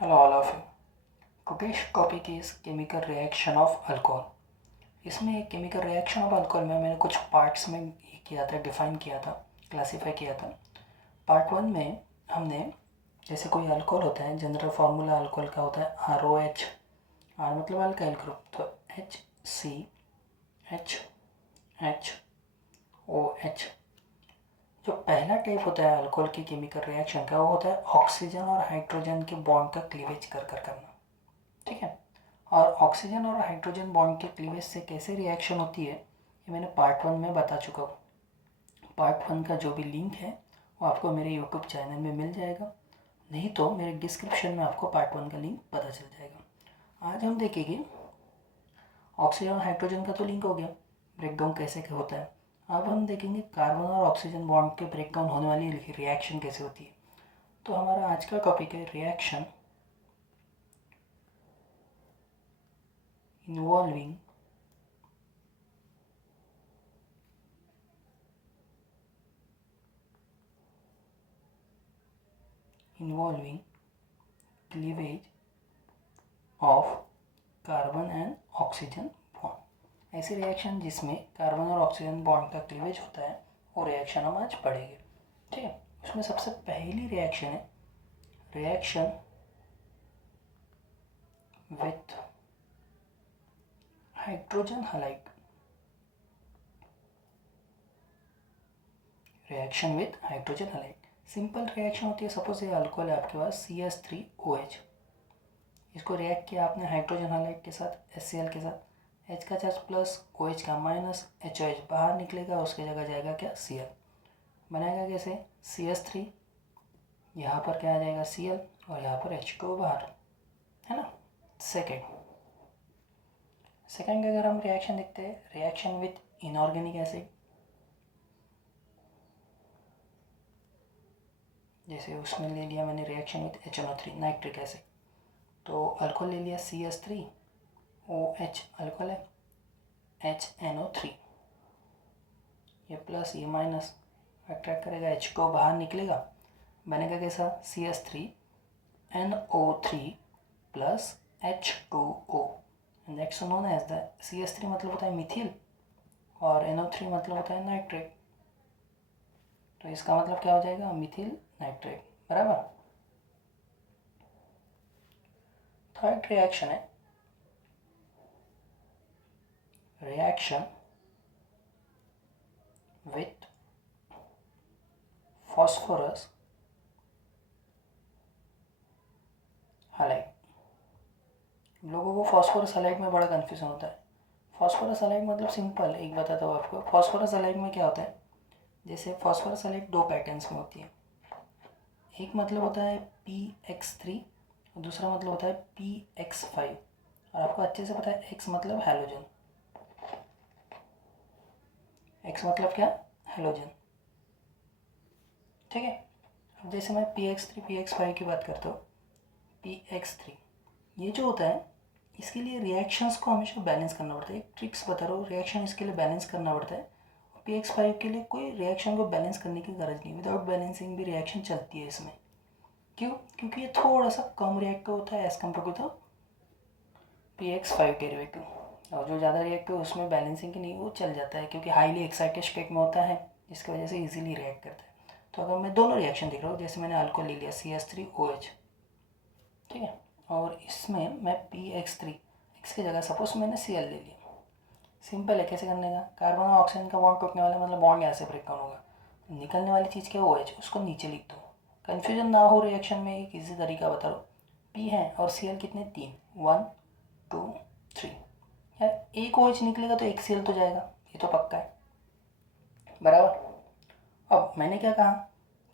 Hello all of you. Today's topic is chemical reaction of alcohol. इसमें chemical reaction of alcohol में मैंने कुछ parts में ये किया था, डिफाइन किया था, क्लासीफाई किया था। पार्ट वन में हमने जैसे कोई अल्कोहल होता है, जनरल फार्मूला अल्कोहल का होता है ROH। आर मतलब अल्काइल ग्रुप, तो HCHHOH। जो पहला टाइप होता है अल्कोहल की केमिकल रिएक्शन का, वो होता है ऑक्सीजन और हाइड्रोजन के बॉन्ड का क्लीवेज कर करना। ठीक है। और ऑक्सीजन और हाइड्रोजन बॉन्ड के क्लीवेज से कैसे रिएक्शन होती है ये मैंने पार्ट वन में बता चुका हूँ। पार्ट वन का जो भी लिंक है वो आपको मेरे यूट्यूब चैनल में मिल जाएगा, नहीं तो मेरे डिस्क्रिप्शन में आपको पार्ट वन का लिंक पता चल जाएगा। आज हम देखेंगे ऑक्सीजन और हाइड्रोजन का तो लिंक हो गया, ब्रेकडाउन कैसे होता है। अब हम देखेंगे कार्बन और ऑक्सीजन बॉन्ड के ब्रेकडाउन होने वाली रिएक्शन कैसे होती है। तो हमारा आज का टॉपिक है reaction involving cleavage of carbon and oxygen bond. ऐसी रिएक्शन जिसमें कार्बन और ऑक्सीजन बॉन्ड का क्लीवेज होता है वो रिएक्शन हम आज पढ़ेंगे। ठीक है। उसमें सबसे पहली रिएक्शन है reaction with hydrogen halide. Reaction with hydrogen halide simple reaction होती है। सपोज ये अल्कोहल है आपके पास CH3OH, इसको रिएक्ट किया आपने हाइड्रोजन हैलाइड के साथ, HCl के साथ। H का चार्ज प्लस, OH का माइनस, HOH बाहर निकलेगा, उसकी जगह जाएगा क्या Cl। बनाएगा कैसे CH3, यहाँ पर क्या आ जाएगा Cl और यहाँ पर H2O बाहर, है ना। सेकेंड का अगर हम रिएक्शन देखते हैं, रिएक्शन विथ इनऑर्गेनिक एसिड, जैसे उसमें ले लिया मैंने reaction with HNO3 nitric acid. तो अल्कोहल ले लिया CH3OH अल्कोहल है, HNO3 ये प्लस ये माइनस अट्रैक्ट करेगा, H2O बाहर निकलेगा, बनेगा कैसा CH3NO3 plus H2O। Next known as the CH3 मतलब होता है मिथिल और NO3 मतलब होता है नाइट्रेट, तो इसका मतलब क्या हो जाएगा मिथिल नाइट्रेट, बराबर। थर्ड रिएक्शन है रिएक्शन विथ फॉस्फोरस हैलाइड। लोगों को फॉस्फोरस हैलाइड में बड़ा कन्फ्यूजन होता है। फॉस्फोरस हैलाइड मतलब सिंपल एक बताता हूँ आपको। फॉस्फोरस हैलाइड में क्या होता है, जैसे फॉस्फोरस हैलाइड दो पैटर्न्स में होती है। एक मतलब होता है PX3 और दूसरा मतलब होता है PX5। और आपको अच्छे से पता है X मतलब हैलोजन, X मतलब क्या हैलोजन, ठीक है। अब जैसे मैं PX3 PX5 की बात करता हूँ, PX3 ये जो होता है इसके लिए रिएक्शंस को हमेशा बैलेंस करना पड़ता है। एक ट्रिक्स बता रहा हूँ, रिएक्शन इसके लिए बैलेंस करना पड़ता है। PX5 के लिए कोई रिएक्शन को बैलेंस करने की ज़रूरत नहीं, विदाउट बैलेंसिंग भी रिएक्शन चलती है इसमें। क्यों? क्योंकि ये थोड़ा सा कम रिएक्टिव होता है as compare to the PX5 derivative. और जो ज़्यादा रिएक्टिव उसमें बैलेंसिंग की नहीं, वो चल जाता है क्योंकि हाईली एक्साइटेड स्टेट में होता है, जिसकी वजह से इजीली रिएक्ट करता है। तो अगर मैं दोनों रिएक्शन देख रहा हूँ, जैसे मैंने अल्कोहल ले लिया CH3OH, ठीक है, और इसमें मैं PX3 X की जगह सपोज मैंने Cl ले लिया। सिंपल है कैसे करने का, कार्बन और ऑक्सीजन का बॉन्ड टूटने वाला मतलब बॉन्ड यहाँ से ब्रेक डाउन होगा, निकलने वाली चीज़ क्या OH, उसको नीचे लिख दो। कन्फ्यूजन ना हो रिएक्शन में एक इजी तरीका बता दो, P है और Cl कितने, 3, 1 2 3। यार एक OH निकलेगा तो एक Cl तो जाएगा, ये तो पक्का है, बराबर। अब मैंने क्या कहा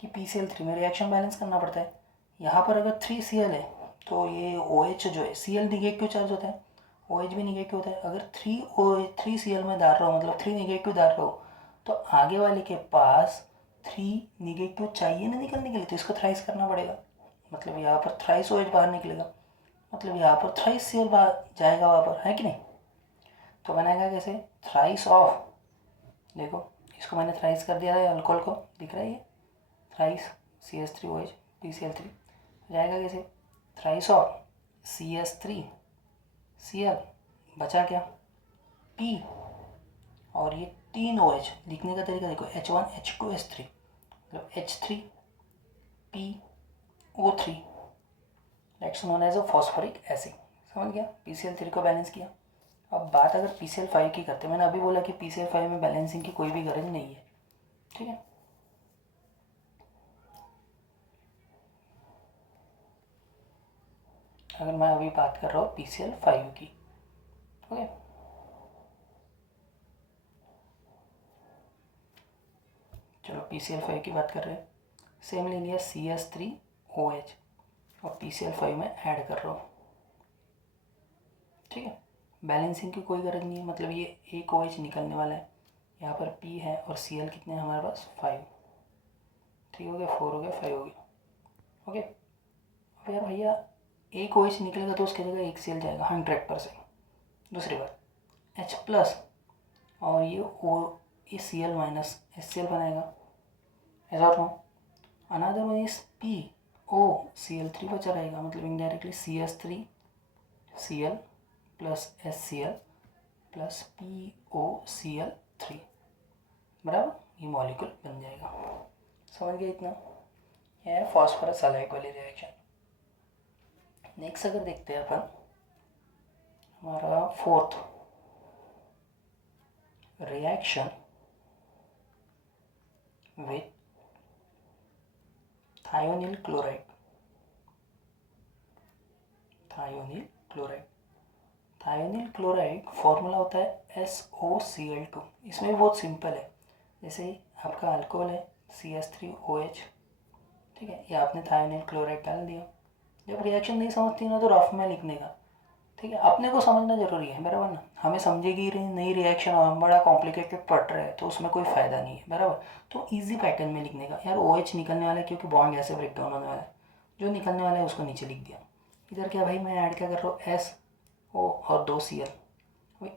कि PCl3 में रिएक्शन बैलेंस करना पड़ता है। यहाँ पर अगर 3Cl है तो ये OH जो है, Cl निगेटिव चार्ज होता है, OH भी निगेटिव होता है। अगर 3Cl में डाल रहा हो मतलब 3 निगेटिव डाल रहा हो, तो आगे वाले के पास 3 निगेटिव चाहिए ना निकलने के लिए, तो इसको थ्राइस करना पड़ेगा। मतलब यहाँ पर थ्राइस OH बाहर निकलेगा, मतलब यहाँ पर थ्राइस Cl बाहर जाएगा वहाँ पर, है कि नहीं। तो बनाएगा कैसे, थ्राइस ऑफ, देखो इसको मैंने थ्राइस कर दिया है अल्कोहल को, दिख रहा है ये थ्राइस CH3OH PCl3। जाएगा कैसे, थ्राइस ऑफ CH3Cl, बचा क्या P, और ये 3 OH लिखने का तरीका देखो, H1H2S3 मतलब H3PO3, that's known as a phosphoric acid. समझ गया, PCl3 को बैलेंस किया। अब बात अगर PCl5 की करते हैं, मैंने अभी बोला कि PCl5 में बैलेंसिंग की कोई भी गरज नहीं है, ठीक है। अगर मैं अभी बात कर रहा हूँ PCl5 की, ओके, चलो PCl5 की बात कर रहे हैं। सेम ले लिया CH3OH और PCl5 में ऐड कर रहा हूँ, ठीक है। बैलेंसिंग की कोई गरज नहीं है, मतलब ये एक OH निकलने वाला है, यहाँ पर P है और Cl कितने हैं हमारे पास 5, ठीक हो गया, 4 हो गया, 5 हो गया, ओके। अब यार भैया एक OH निकलेगा तो उसकी जगह एक Cl जाएगा 100%। दूसरी बात H+ और ये Cl माइनस HCl बनाएगा, ऐसा और no. Another one is POCl3 बचा रहेगा, मतलब indirectly CH3Cl plus HCl plus POCl3 बराबर, ये मॉलिक्यूल बन जाएगा। समझ गए इतना, यह है फॉस्फोरस हैलाइड वाली रिएक्शन। नेक्स्ट अगर देखते हैं अपन, हमारा fourth reaction with thionyl chloride. Thionyl chloride, thionyl chloride formula होता है SOCl2। इसमें भी बहुत सिंपल है, जैसे ही आपका अल्कोहल है CH3OH, ठीक है, ये आपने थायोनिल क्लोराइड डाल दिया। जब रिएक्शन नहीं समझती ना तो रफ में लिखने का, ठीक है, अपने को समझना जरूरी है, बराबर ना। हमें समझेगी नई रिएक्शन और हम बड़ा कॉम्प्लिकेटेड पढ़ रहे हैं तो उसमें कोई फ़ायदा नहीं है, बराबर। तो इजी पैटर्न में लिखने का, यार OH निकलने वाला है क्योंकि बॉन्ड ऐसे ब्रेक डाउन होने वाला है, जो निकलने वाला है उसको नीचे लिख दिया। इधर क्या भाई, मैं ऐड क्या कर रहा हूँ, SO और 2 Cl,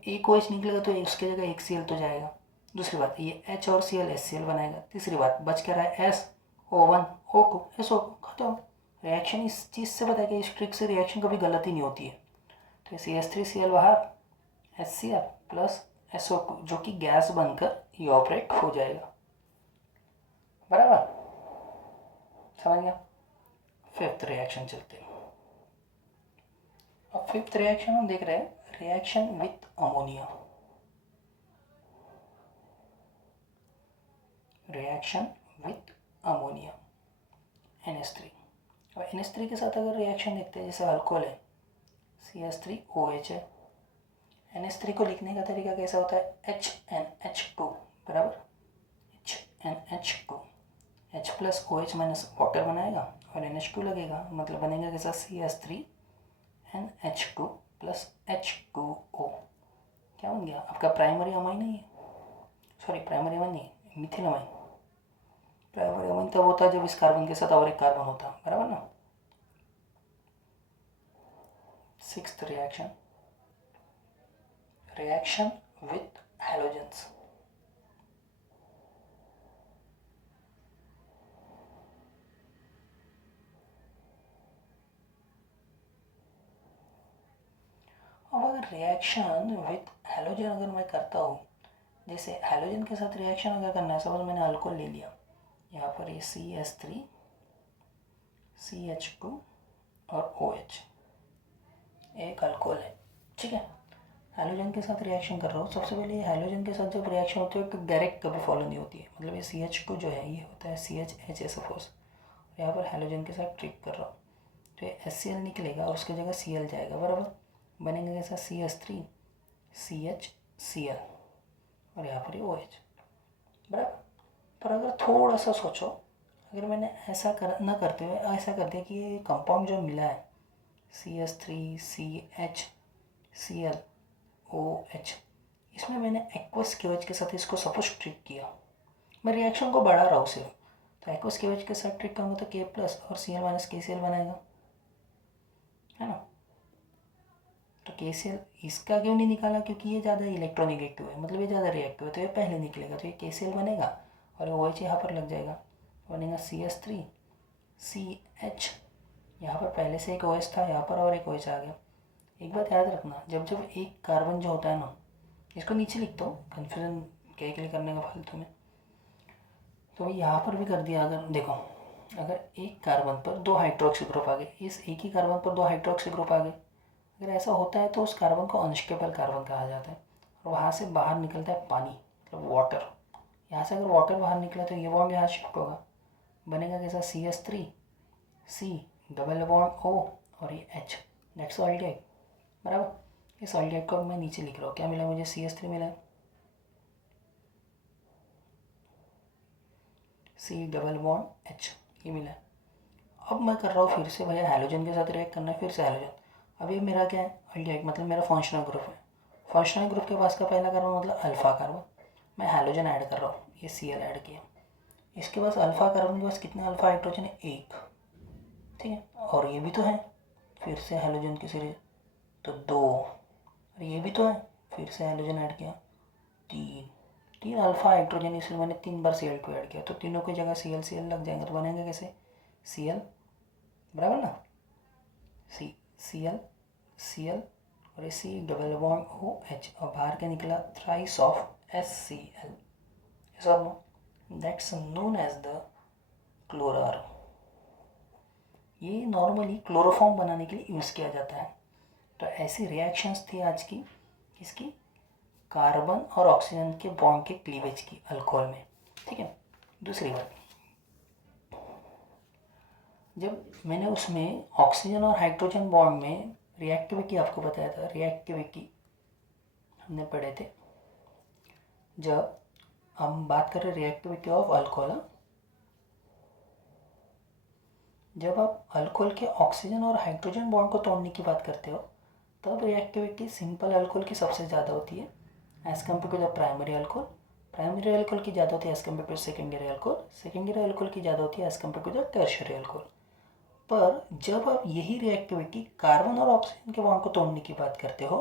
एक OH निकलेगा तो उसके जगह एक Cl तो जाएगा। दूसरी बात, ये H और Cl HCl बनाएगा। तीसरी बात, बच क्या रहा है SO1 O2 SO2, खत्म। रिएक्शन इस चीज़ से पता है कि इस ट्रिक से रिएक्शन कभी गलत ही नहीं होती है। तो CH3Cl बाहर, HCl प्लस SO2 जो कि गैस बनकर इवैपोरेट हो जाएगा, बराबर, समझ गया। फिफ्थ रिएक्शन चलते हैं। अब फिफ्थ रिएक्शन हम देख रहे हैं, reaction with ammonia. Reaction with ammonia NH3। अब NH3 के साथ अगर रिएक्शन देखते हैं, जैसे अल्कोहल है CH3OH है, NH3 को लिखने का तरीका कैसा होता है, HNH2 बराबर HNH2, H plus OH minus water बनाएगा और NH2 लगेगा, मतलब बनेगा कैसा CH3NH2 प्लस H2O। क्या बन गया आपका प्राइमरी अमाइन नहीं है, सॉरी प्राइमरी अमाइन नहीं, मिथिल अमाइन। प्राइमरी अमाइन तब होता है जब इस कार्बन के साथ और एक कार्बन होता है, बराबर ना। Sixth reaction, reaction with halogens. अब अगर रिएक्शन विथ हैलोजन अगर मैं करता हूँ, जैसे हैलोजन के साथ रिएक्शन अगर करना है, सपोज मैंने अल्कोहल ले लिया, यहाँ पर ये CH3 CH2 और OH, एक अल्कोहल है, ठीक है। हैलोजन के साथ रिएक्शन कर रहा हूँ, सबसे पहले हैलोजन के साथ जब रिएक्शन होती है तो डायरेक्ट कभी फॉलो नहीं होती है, मतलब ये CH2 जो है ये होता है CHHSO4, यहाँ पर हैलोजन के साथ ट्रीट कर रहा हूँ तो ये HCl निकलेगा और उसकी जगह Cl जाएगा, बराबर, बनेंगे जैसा CH3 CHCl और यहाँ पर ये OH, बराबर। पर अगर थोड़ा सा सोचो, अगर मैंने ऐसा कर न करते हुए ऐसा कर दिया कि ये कंपाउंड जो मिला है CH3 CHCl OH, इसमें मैंने एक्वस केवेज के साथ इसको सपोज ट्रीट किया, मैं रिएक्शन को बढ़ा रहा हूँ सिर्फ, तो एक्वस केवेज के साथ ट्रीट करूँगा तो K प्लस और Cl माइनस KCl बनाएगा, है ना। तो KCl इसका क्यों नहीं निकाला, क्योंकि ये ज़्यादा इलेक्ट्रोनेगेटिव है, मतलब ये ज़्यादा रिएक्टिव है, तो ये पहले निकलेगा, तो ये KCl बनेगा और OH यहाँ पर लग जाएगा, बनेगा CH3 CH यहाँ पर पहले से एक OH था, यहाँ पर और एक OH आ गया। एक बात याद रखना, जब जब एक कार्बन जो होता है ना, इसको नीचे लिखता हूँ कन्फ्यूजन के लिए करने का फालतू में, तो यहाँ पर भी कर दिया। अगर देखो, अगर एक कार्बन पर 2 हाइड्रोक्सी ग्रुप आ गए, इस एक ही कार्बन पर 2 हाइड्रोक्सी ग्रुप आ गए, अगर ऐसा होता है तो उस कार्बन को अनस्टेबल कार्बन कहा जाता है। और वहाँ से बाहर निकलता है पानी, मतलब वाटर। यहाँ से अगर वाटर बाहर निकला तो ये बॉन्ड यहाँ शिफ्ट होगा, बनेगा कैसा, CH3 C double bond O और ये H, दैट्स ऑल्डिहाइड। बराबर। इस ऑल्डिहाइड को मैं नीचे लिख रहा हूँ, क्या मिला मुझे, CH3 मिला, C डबल बॉन्ड H, ये मिला। अब मैं कर रहा हूँ फिर से भैया हैलोजन के साथ रिएक्ट करना है, फिर से हैलोजन। अब ये मेरा क्या है, ऑल्डिहाइड, मतलब मेरा फंक्शनल ग्रुप है। फंक्शनल ग्रुप के पास का पहला कार्बन मतलब अल्फा कार्बन, मैं हैलोजन ऐड कर रहा हूँ, ये Cl ऐड किया। इसके पास अल्फा कार्बन के पास कितने अल्फा हाइड्रोजन है, 1, ठीक है। और ये भी तो है, फिर से हैलोजन की सीरीज, तो 2। और ये भी तो है, फिर से हैलोजन ऐड किया, 3 अल्फा हाइड्रोजन, इसलिए मैंने 3 बार Cl2 ऐड किया, तो तीनों की जगह Cl लग जाएंगे, तो बनेंगे कैसे, Cl, बराबर ना, Cl और ये C डबल बॉन्ड OH, और बाहर का निकला thrice of HCl, yes or no? That's known as the क्लोरार। ये नॉर्मली क्लोरोफॉर्म बनाने के लिए यूज़ किया जाता है। तो ऐसी रिएक्शंस थी आज की, किसकी, कार्बन और ऑक्सीजन के बॉन्ड के क्लीवेज की अल्कोहल में, ठीक है। दूसरी बात, जब मैंने उसमें ऑक्सीजन और हाइड्रोजन बॉन्ड में रिएक्टिविटी आपको बताया था, रिएक्टिविटी हमने पढ़े थे, जब हम बात कर रहे रिएक्टिविटी ऑफ अल्कोहल, जब आप अल्कोहल के ऑक्सीजन और हाइड्रोजन बॉन्ड को तोड़ने की बात करते हो, तब रिएक्टिविटी सिंपल अल्कोहल की सबसे ज़्यादा होती है as compare to the primary alcohol. Primary alcohol की ज़्यादा होती है as compare to secondary alcohol. Secondary alcohol की ज़्यादा होती है as compare to the tertiary alcohol. पर जब आप यही रिएक्टिविटी कार्बन और ऑक्सीजन के बॉन्ड को तोड़ने की बात करते हो,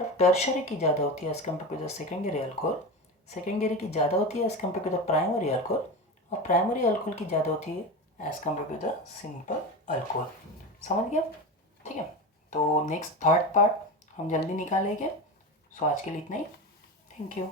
तब टर्शियरी की ज़्यादा होती है as compare to the secondary alcohol. Secondary की ज़्यादा होती है as compare to the primary alcohol, और प्राइमरी अल्कोहल की ज़्यादा होती है as compare to the simple alcohol. समझ गया, ठीक है। तो नेक्स्ट थर्ड पार्ट हम जल्दी निकालेंगे। सो आज के लिए इतना ही, थैंक यू।